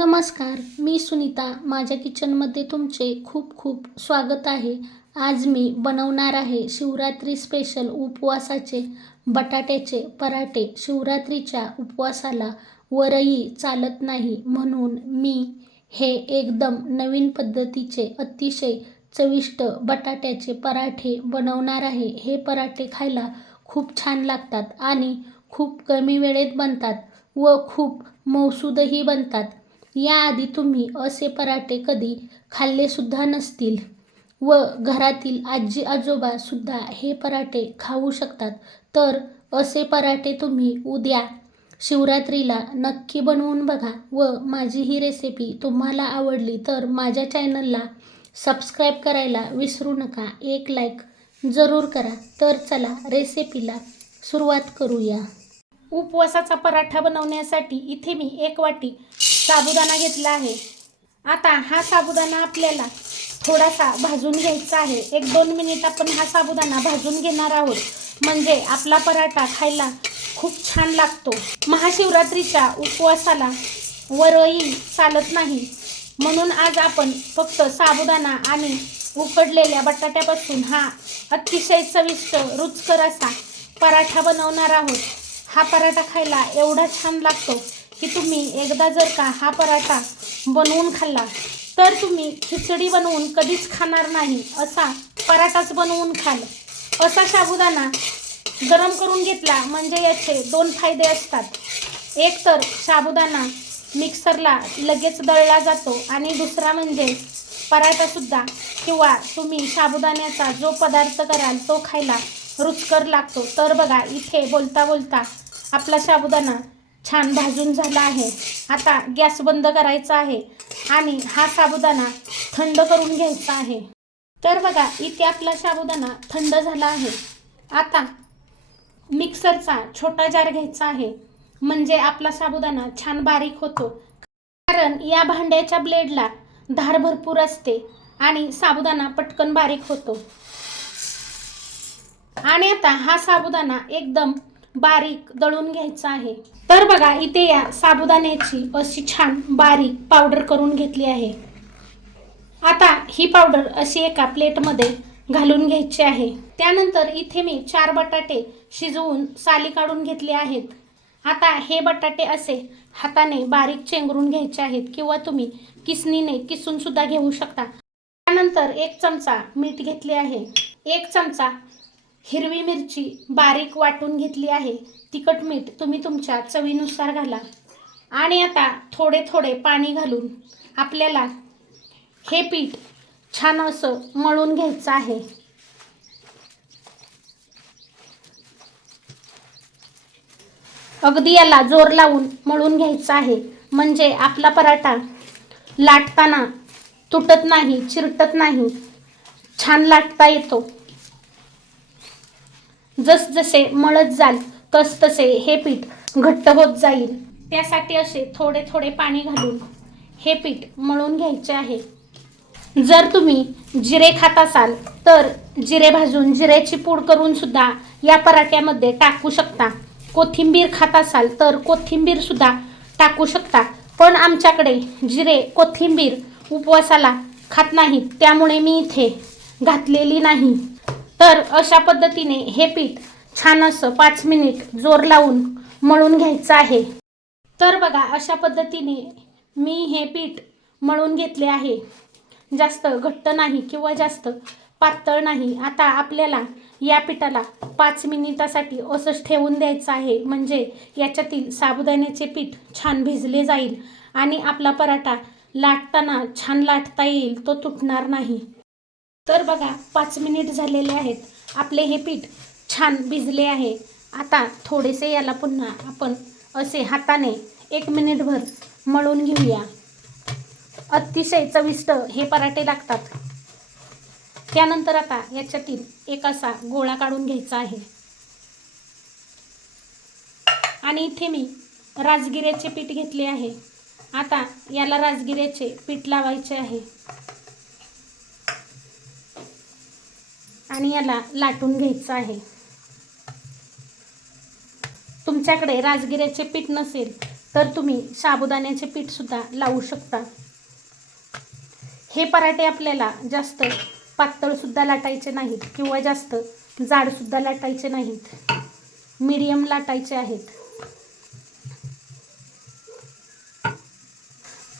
नमस्कार मी सुनीता. माझ्या किचनमध्ये तुमचे खूप खूप स्वागत आहे. आज मी बनवणार आहे शिवरात्री स्पेशल उपवासाचे बटाट्याचे पराठे. शिवरात्रीच्या उपवासाला वरही चालत नाही म्हणून मी हे एकदम नवीन पद्धतीचे अतिशय चविष्ट बटाट्याचे पराठे बनवणार आहे. हे पराठे खायला खूप छान लागतात आणि खूप कमी वेळेत बनतात व खूप मौसूदही बनतात. याआधी तुम्ही असे पराठे कधी खाल्लेसुद्धा नसतील व घरातील आजी आजोबासुद्धा हे पराठे खाऊ शकतात तर असे पराठे तुम्ही उद्या शिवरात्रीला नक्की बनवून बघा व माझी ही रेसिपी तुम्हाला आवडली तर माझ्या चॅनलला सबस्क्राईब करायला विसरू नका. एक लाईक जरूर करा. तर चला रेसिपीला सुरुवात करूया. उपवासाचा पराठा बनवण्यासाठी इथे मी एक वाटी साबुदाणा घेतला आहे. आता हा साबुदाणा आपल्याला थोडासा भाजून घ्यायचा आहे. एक दोन मिनिट आपण हा साबुदाणा भाजून घेणार आहोत. म्हणजे आपला पराठा खायला खूप छान लागतो. महाशिवरात्रीच्या उपवासाला वरही चालत नाही. म्हणून आज आपण फक्त साबुदाणा आणि उकडलेल्या बटाट्यापासून हा अतिशय चविष्ट रुचकर असा पराठा बनवणार आहोत. हा पराठा खायला एवढा छान लागतो. की तुम्ही एकदा जर का हा पराठा बनवून खाल्ला तर तुम्ही खिचडी बनवून कधीच खाणार नाही असा पराठाच बनवून खाल. असा साबुदाणा गरम करून घेतला म्हणजे याचे दोन फायदे असतात. एक तर साबुदाणा मिक्सरला लगेच दळला जातो आणि दुसरा म्हणजे पराठासुद्धा किंवा तुम्ही साबुदाण्याचा जो पदार्थ कराल तो खायला रुचकर लागतो. तर बघा इथे बोलता बोलता आपला साबुदाणा छान भाजून झाला आहे. आता गॅस बंद करायचा आहे आणि हा साबुदाणा थंड करून घ्यायचा आहे. तर बघा इथे आपला साबुदाणा थंड झाला आहे. आता मिक्सरचा छोटा जार घ्यायचा आहे. म्हणजे आपला साबुदाणा छान बारीक होतो. कारण या भांड्याच्या ब्लेडला धार भरपूर असते आणि साबुदाणा पटकन बारीक होतो. आणि आता हा साबुदाणा एकदम बारीक दळून घ्यायचं आहे. तर बघा इथे या साबुदाण्याची अशी छान बारीक पावडर करून घेतली आहे. आता ही पावडर अशी एका प्लेटमध्ये घालून घ्यायची आहे. त्यानंतर इथे मी चार बटाटे शिजवून साली काढून घेतले आहेत. आता हे बटाटे असे हाताने बारीक चेंगरून घ्यायचे आहेत किंवा तुम्ही किसनीने किसूनसुद्धा घेऊ शकता. त्यानंतर एक चमचा मीठ घेतले आहे. एक चमचा हिरवी मिरची बारीक वाटून घेतली आहे. तिखट मीठ तुम्ही तुमच्या चवीनुसार घाला. आणि आता थोडे थोडे पाणी घालून आपल्याला हे पीठ छान असं मळून घ्यायचं आहे. अगदी याला जोर लावून मळून घ्यायचं आहे. म्हणजे आपला पराठा लाटताना तुटत नाही चिरटत नाही छान लाटता येतो. जसजसे मळत जाल तस तसे हे पीठ घट्ट होत जाईल. त्यासाठी असे थोडे थोडे पाणी घालून हे पीठ मळून घ्यायचे आहे. जर तुम्ही जिरे खात असाल तर जिरे भाजून जिऱ्याची पूड करून सुद्धा या पराठ्यामध्ये टाकू शकता. कोथिंबीर खात असाल तर कोथिंबीर सुद्धा टाकू शकता. पण आमच्याकडे जिरे कोथिंबीर उपवासाला खात नाहीत त्यामुळे मी इथे घातलेली नाही. तर अशा पद्धतीने हे पीठ छान असं पाच मिनिट जोर लावून मळून घ्यायचं आहे. तर बघा अशा पद्धतीने मी हे पीठ मळून घेतले आहे. जास्त घट्ट नाही किंवा जास्त पातळ नाही. आता आपल्याला या पिठाला पाच मिनिटासाठी असंच ठेवून द्यायचं आहे. म्हणजे याच्यातील साबुदाण्याचे पीठ छान भिजले जाईल आणि आपला पराठा लाटताना छान लाटता येईल तो तुटणार नाही. तर बघा पाच मिनिट झालेले आहेत. आपले हे पीठ छान भिजले आहे. आता थोडेसे याला पुन्हा आपण असे हाताने एक मिनिटभर मळून घेऊया. अतिशय चविष्ट हे पराठे लागतात. त्यानंतर आता याच्यातील एक असा गोळा काढून घ्यायचा आहे. आणि इथे मी राजगिऱ्याचे पीठ घेतले आहे. आता याला राजगिऱ्याचे पीठ लावायचे आहे. आणि याला लाटून घ्यायचं आहे. तुमच्याकडे राजगिऱ्याचे पीठ नसेल तर तुम्ही साबुदाण्याचे पीठसुद्धा लावू शकता. हे पराठे आपल्याला जास्त पातळसुद्धा लाटायचे नाहीत किंवा जास्त जाडसुद्धा लाटायचे नाहीत. मीडियम लाटायचे आहेत.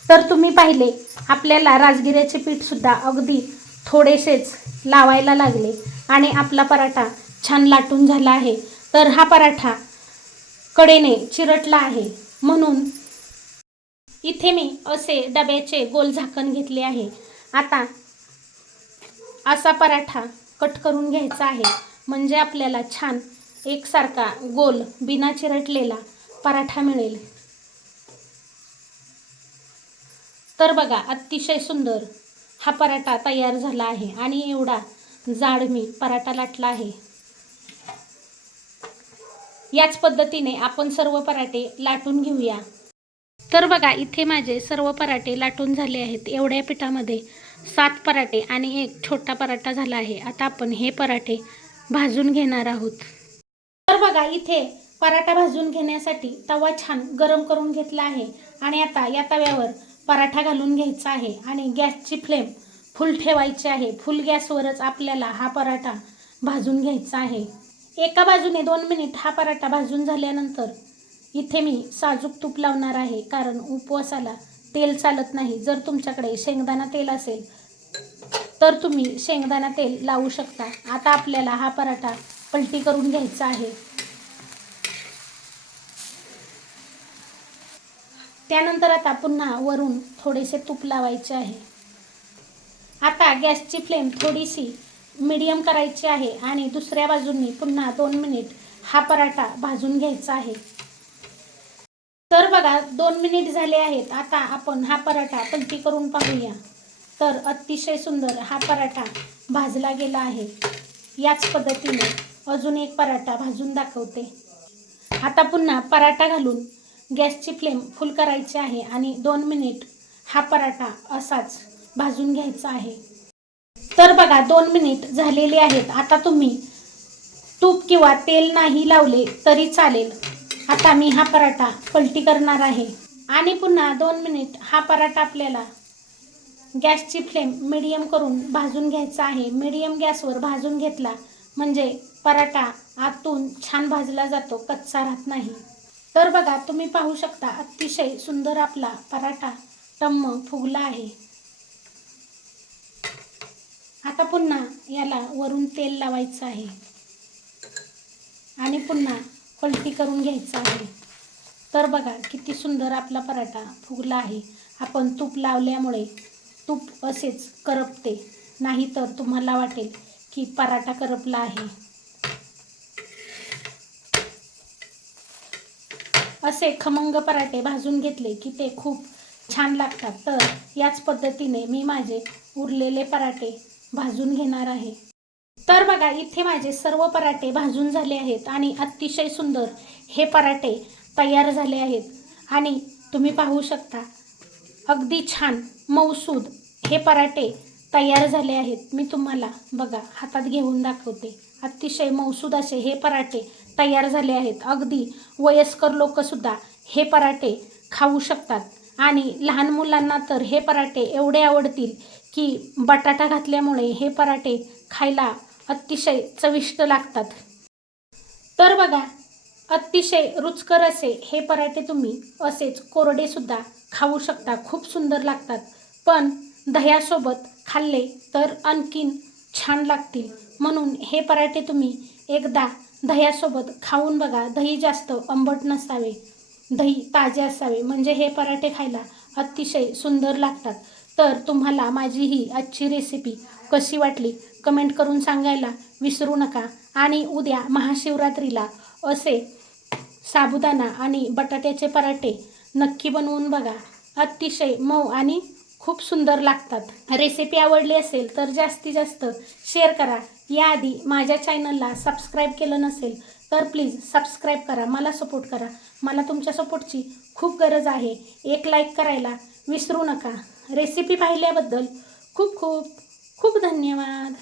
तर तुम्ही पाहिले आपल्याला राजगिऱ्याचे पीठसुद्धा अगदी थोडेसेच लावायला लागले आणि आपला पराठा छान लाटून झाला आहे. तर हा पराठा कडेने चिरटला आहे. म्हणून इथे मी असे डब्याचे गोल झाकण घेतले आहे. आता असा पराठा कट करून घ्यायचा आहे. म्हणजे आपल्याला छान एकसारखा गोल बिना चिरटलेला पराठा मिळेल. तर बघा अतिशय सुंदर हा पराठा तयार झाला आहे आणि एवढा जाड मी पराठा लाटला आहे. याच पद्धतीने आपण सर्व पराठे लाटून घेऊया. तर बघा इथे माझे सर्व पराठे लाटून झाले आहेत. एवढ्या पिठामध्ये सात पराठे आणि एक छोटा पराठा झाला आहे. आता आपण हे पराठे भाजून घेणार आहोत. तर बघा इथे पराठा भाजून घेण्यासाठी तवा छान गरम करून घेतला आहे. आणि आता या तव्यावर पराठा घालून घ्यायचा आहे आणि गॅसची फ्लेम फुल ठेवायची आहे. फुल गॅसवरच आपल्याला हा पराठा भाजून घ्यायचा आहे. एका बाजूने दोन मिनिट हा पराठा भाजून झाल्यानंतर इथे मी साजूक तूप लावणार आहे कारण उपवासाला तेल चालत नाही. जर तुमच्याकडे शेंगदाणा तेल असेल तर तुम्ही शेंगदाणा तेल लावू शकता. आता आपल्याला हा पराठा पलटी करून घ्यायचा आहे. त्यानंतर आता पुन्हा वरून थोडेसे तूप लावायचे आहे. आता गॅसची फ्लेम थोडीशी मीडियम करायची आहे आणि दुसऱ्या बाजूंनी पुन्हा दोन मिनिट हा पराठा भाजून घ्यायचा आहे. तर बघा दोन मिनिट झाले आहेत. आता आपण हा पराठा पलटी करून पाहूया. तर अतिशय सुंदर हा पराठा भाजला गेला आहे. याच पद्धतीने अजून एक पराठा भाजून दाखवते. आता पुन्हा पराठा घालून गॅसची फ्लेम फुल करायची आहे आणि दोन मिनिट हा पराठा असाच भाजून घ्यायचा आहे. तर बघा दोन मिनिट झालेले आहेत. आता तुम्ही तूप किंवा तेल नाही लावले तरी चालेल. आता मी हा पराठा पलटी करणार आहे. आणि पुन्हा दोन मिनिट हा पराठा आपल्याला गॅसची फ्लेम मिडियम करून भाजून घ्यायचा आहे. मिडियम गॅसवर भाजून घेतला म्हणजे पराठा आतून छान भाजला जातो कच्चा राहत नाही. तर बघा तुम्ही पाहू शकता अतिशय सुंदर आपला पराठा टम्म फुगला आहे. आता पुन्हा याला वरून तेल लावायचं आहे. आणि पुन्हा पलटी करून घ्यायचं आहे. तर बघा किती सुंदर आपला पराठा फुगला आहे. आपण तूप लावल्यामुळे तूप असेच करपते. नाही तर तुम्हाला वाटेल की पराठा करपला आहे. असे खमंग पराठे भाजून घेतले की ते खूप छान लागतात. तर याच पद्धतीने मी माझे उरलेले पराठे भाजून घेणार आहे. तर बघा इथे माझे सर्व पराठे भाजून झाले आहेत आणि अतिशय सुंदर हे पराठे तयार झाले आहेत. आणि तुम्ही पाहू शकता अगदी छान मऊसूद हे पराठे तयार झाले आहेत. मी तुम्हाला बघा हातात घेऊन दाखवते. अतिशय मौसूद असे हे पराठे तयार झाले आहेत. अगदी वयस्कर लोकसुद्धा हे पराठे खाऊ शकतात. आणि लहान मुलांना तर हे पराठे एवढे आवडतील की बटाटा घातल्यामुळे हे पराठे खायला अतिशय चविष्ट लागतात. तर बघा अतिशय रुचकर असे हे पराठे तुम्ही असेच कोरडेसुद्धा खाऊ शकता. खूप सुंदर लागतात. पण दह्यासोबत खाल्ले तर आणखीन छान लागतील. म्हणून हे पराठे तुम्ही एकदा दह्यासोबत खाऊन बघा. दही जास्त आंबट नसावे. दही ताजे असावे. म्हणजे हे पराठे खायला अतिशय सुंदर लागतात. तर तुम्हाला माझी ही आजची रेसिपी कशी वाटली? कमेंट करून सांगायला विसरू नका. आणि उद्या महाशिवरात्रीला असे साबुदाणा आणि बटाट्याचे पराठे नक्की बनवून बघा. अतिशय मऊ आणि खूप सुंदर लागतात. रेसिपी आवडली असेल तर जास्तीत जास्त शेअर करा. याआधी माझ्या चॅनलला सबस्क्राईब केलं नसेल तर प्लीज सबस्क्राईब करा मला सपोर्ट करा. मला तुमच्या सपोर्टची खूप गरज आहे. एक लाईक करायला विसरू नका. रेसिपी पाहिल्याबद्दल खूप खूप खूप धन्यवाद.